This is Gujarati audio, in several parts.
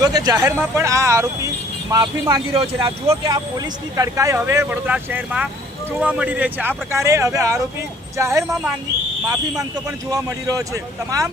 જો કે જાહેરમાં પણ આ આરોપી માફી માંગી રહ્યો છે અને આ જુઓ કે આ પોલીસની કડકાઈ હવે વડોદરા શહેરમાં જોવા મળી રહી છે। આ પ્રકારે હવે આરોપી જાહેરમાં માફી માંગતો પણ જોવા મળી રહ્યો છે। તમામ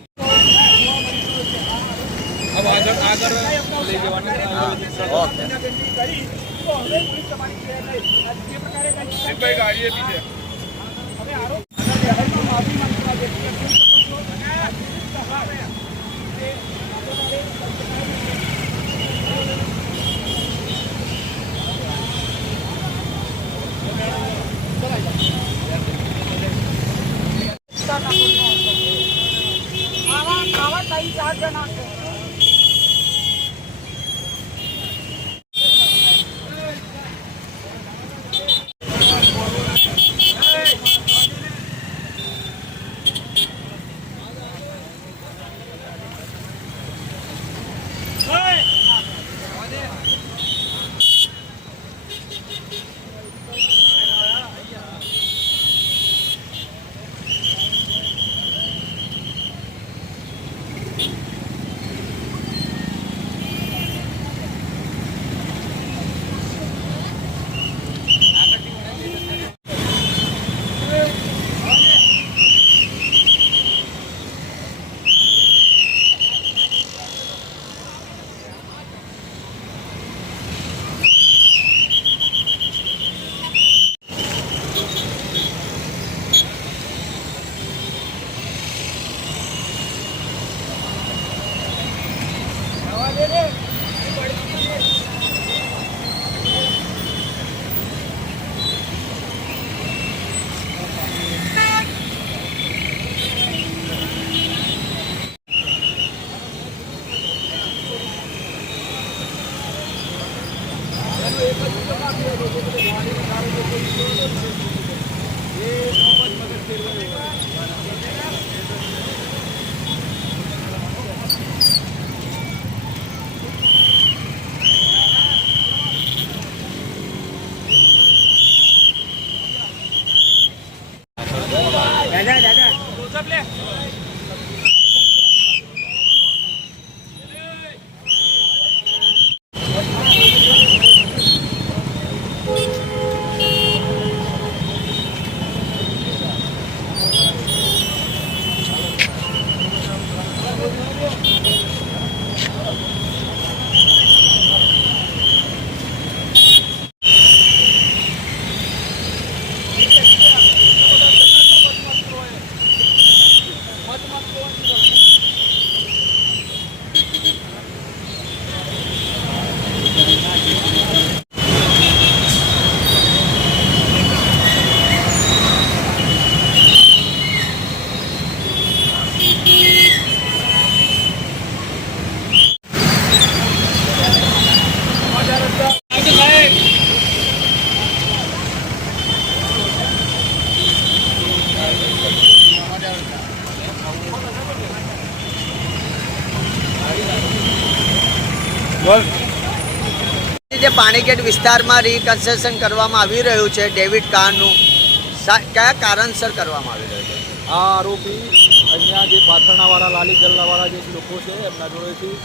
જે પાણીગેટ વિસ્તારમાં રિકન્સ્ટ્રક્શન કરવામાં આવી રહ્યું છે ડેવિડ કારનું, કયા કારણસર કરવામાં આવી રહ્યું છે? આ આરોપી અહીંયા જે પાથરણાવાળા લાલી ગલ્લાવાળા જે લોકો છે એમના જોડેથી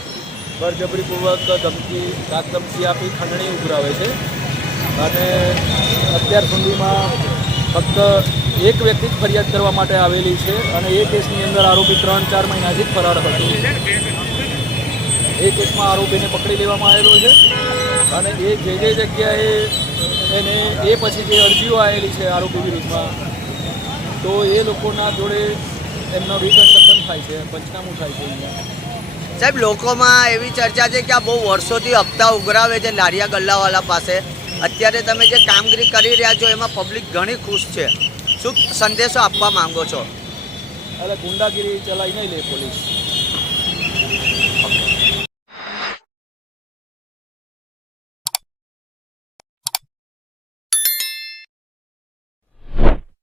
બળજબરીપૂર્વક ધમકી આપી ખંડણી ઉઘરાવે છે અને અત્યાર સુધીમાં ફક્ત એક વ્યક્તિ જ ફરિયાદ કરવા માટે આવેલી છે અને એ કેસની અંદર આરોપી 3-4 મહિનાથી જ ફરાર હતો। એ કેસમાં આરોપીને પકડી લેવામાં આવેલો છે અને એ જે જગ્યાએ એને એ પછી જે અરજીઓ આવેલી છે આરોપી વિરુદ્ધમાં તો એ લોકોના જોડે એમનો રિકન્સ્ટ્રક્શન થાય છે, પંચનામું થાય છે। અહીંયા સાહેબ, લોકોમાં એવી ચર્ચા છે કે આ બહુ વર્ષોથી હપ્તા ઉઘરાવે છે લારિયા ગલ્લાવાળા પાસે, અત્યારે તમે જે કામગીરી કરી રહ્યા છો એમાં પબ્લિક ઘણી ખુશ છે, શું સંદેશો આપવા માંગો છો? એટલે ગુંડાગીરી ચલાવી નહીં લે પોલીસ।